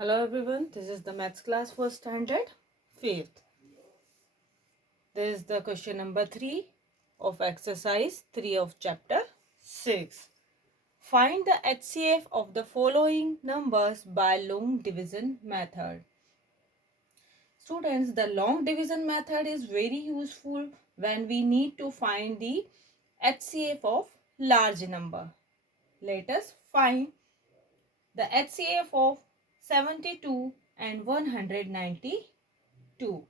Hello everyone, this is the maths class for standard 5th. This is the question number 3 of exercise 3 of chapter 6. Find the HCF of the following numbers by long division method. Students, the long division method is very useful when we need to find the HCF of large number. Let us find the HCF of 72 and 192.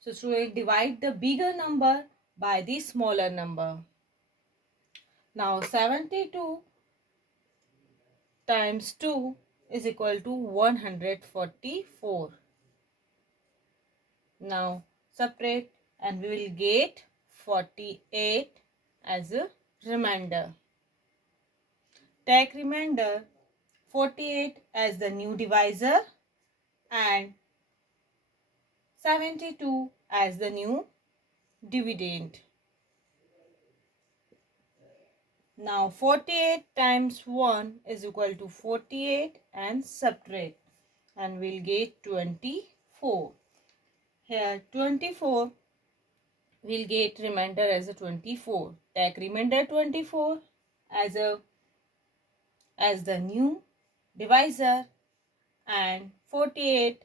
So student, divide the bigger number by the smaller number. Now 72 times 2 is equal to 144. Now separate and we will get 48 as a remainder. Take remainder 48 as the new divisor and 72 as the new dividend. Now 48 times 1 is equal to 48 and subtract and we'll get 24. Here 24 we'll get remainder as a 24. Take remainder 24 as the new divisor and 48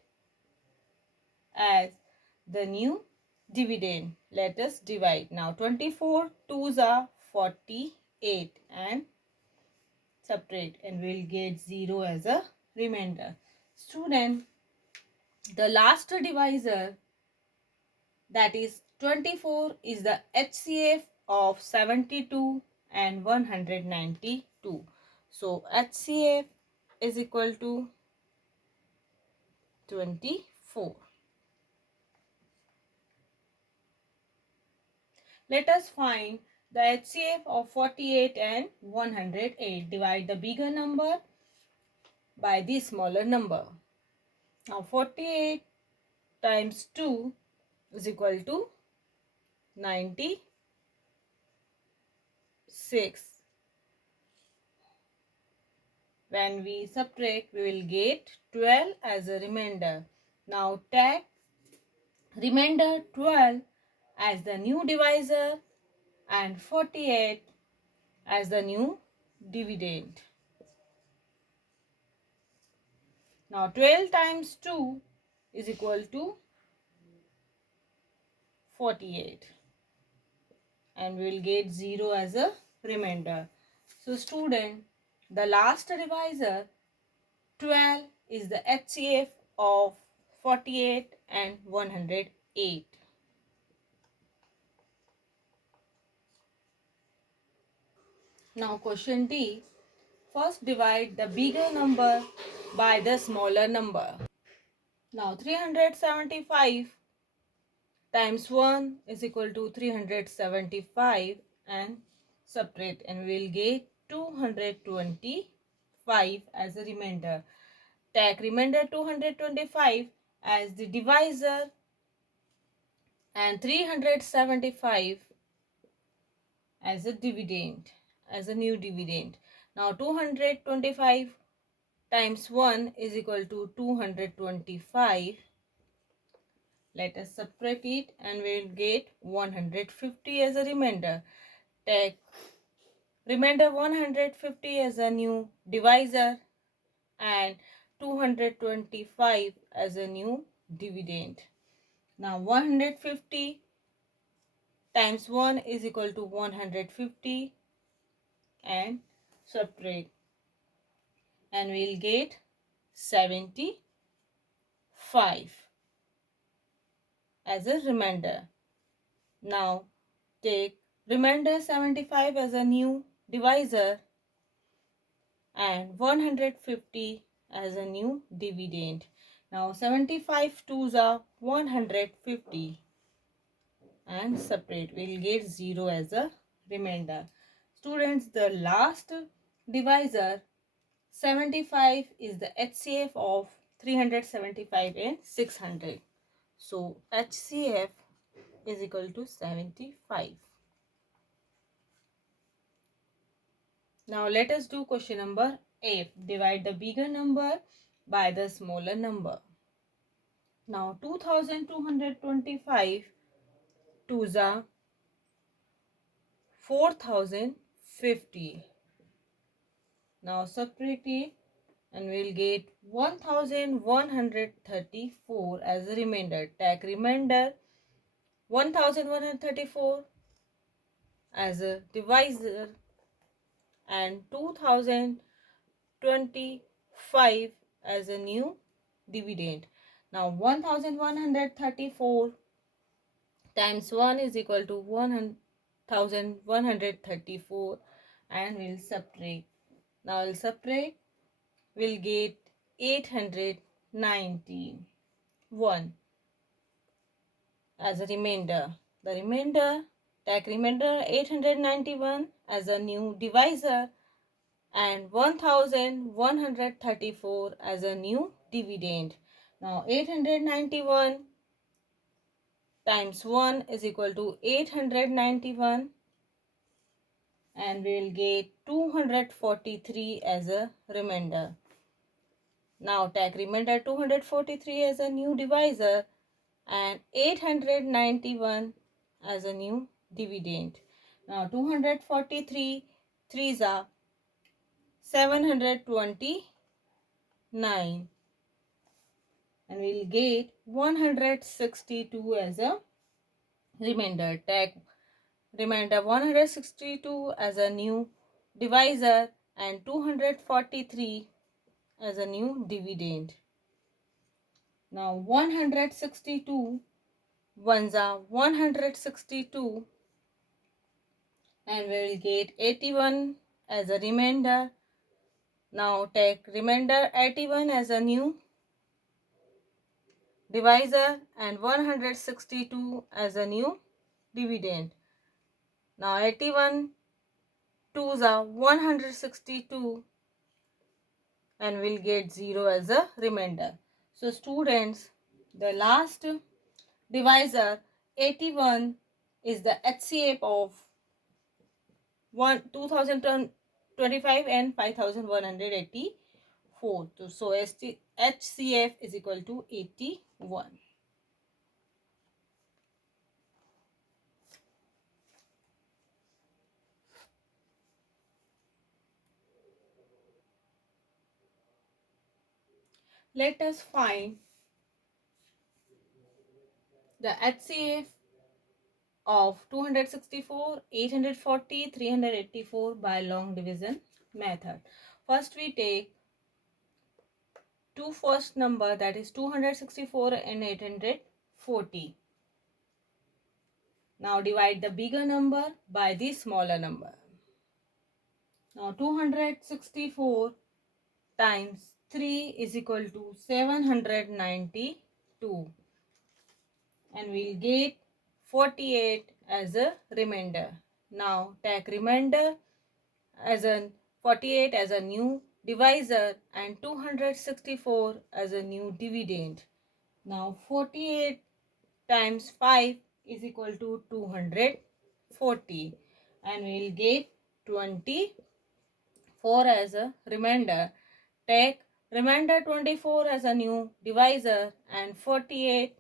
as the new dividend. Let us divide. Now 24 2s are 48 and separate and we'll get 0 as a remainder. Student, the last divisor, that is 24, is the HCF of 72 and 192. So HCF is equal to 24. Let us find the HCF of 48 and 108. Divide the bigger number by the smaller number. Now 48 times 2 is equal to 96. When we subtract, we will get 12 as a remainder. Now take remainder 12 as the new divisor and 48 as the new dividend. Now 12 times 2 is equal to 48 and we will get 0 as a remainder. So student, the last divisor 12 is the HCF of 48 and 108. Now question D. First divide the bigger number by the smaller number. Now 375 times 1 is equal to 375 and subtract and we will get 225 as a remainder. Take remainder 225 as the divisor and 375 as a dividend, as a new dividend. Now 225 times 1 is equal to 225. Let us subtract it and we will get 150 as a remainder. Take remainder 150 as a new divisor and 225 as a new dividend. Now 150 times 1 is equal to 150 and subtract and we will get 75 as a remainder. Now take remainder 75 as a new divisor and 150 as a new dividend. Now 75 twos are 150 and separate. We will get 0 as a remainder. Students, the last divisor 75 is the HCF of 375 and 600. So HCF is equal to 75. Now let us do question number 8. Divide the bigger number by the smaller number. Now 2225 twos are 4050. Now subtract it and we'll get 1134 as a remainder. Take remainder 1134 as a divisor and 2025 as a new dividend. Now 1134 times 1 is equal to 1134 and we'll subtract. Now we'll subtract, we'll get 891 as a remainder. The remainder, take remainder 891 as a new divisor and 1134 as a new dividend. Now 891 times 1 is equal to 891 and we'll get 243 as a remainder. Now take remainder 243 as a new divisor and 891 as a new dividend. Now 243 threes are 729 and we'll get 162 as a remainder. Take remainder 162 as a new divisor and 243 as a new dividend. Now 162 ones are 162 and we will get 81 as a remainder. Now take remainder 81 as a new divisor and 162 as a new dividend. Now 81 twos are 162 and we'll get 0 as a remainder. So students, the last divisor 81 is the HCF of 2025 and 5184. So HCF is equal to 81. Let us find the HCF of 264, 840, 384 by long division method. First we take two first number, that is 264 and 840. Now divide the bigger number by the smaller number. Now 264 times 3 is equal to 792 and we'll get 48 as a remainder. Now take remainder as a 48 as a new divisor and 264 as a new dividend. Now 48 times 5 is equal to 240 and we'll get 24 as a remainder. Take remainder 24 as a new divisor and 48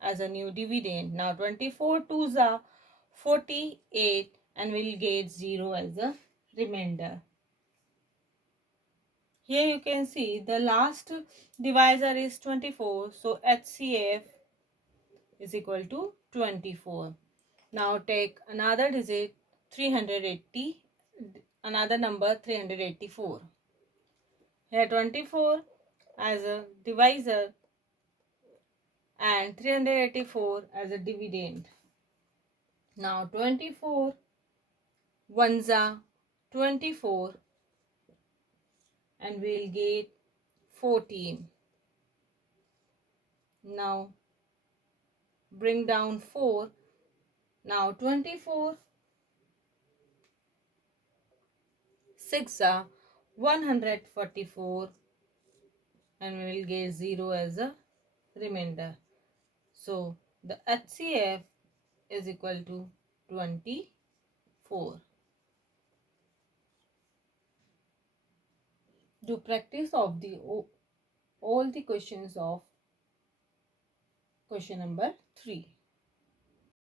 as a new dividend. Now 24 twos are 48 and we'll get 0 as a remainder. Here you can see the last divisor is 24. So HCF is equal to 24. Now take another digit 380, another number 384. Here 24 as a divisor and 384 as a dividend. Now 24 ones are 24 and we'll get 14. Now bring down 4. Now 24 6 are 144 and we will get 0 as a remainder. So the HCF is equal to 24. Do practice of the all the questions of question number 3.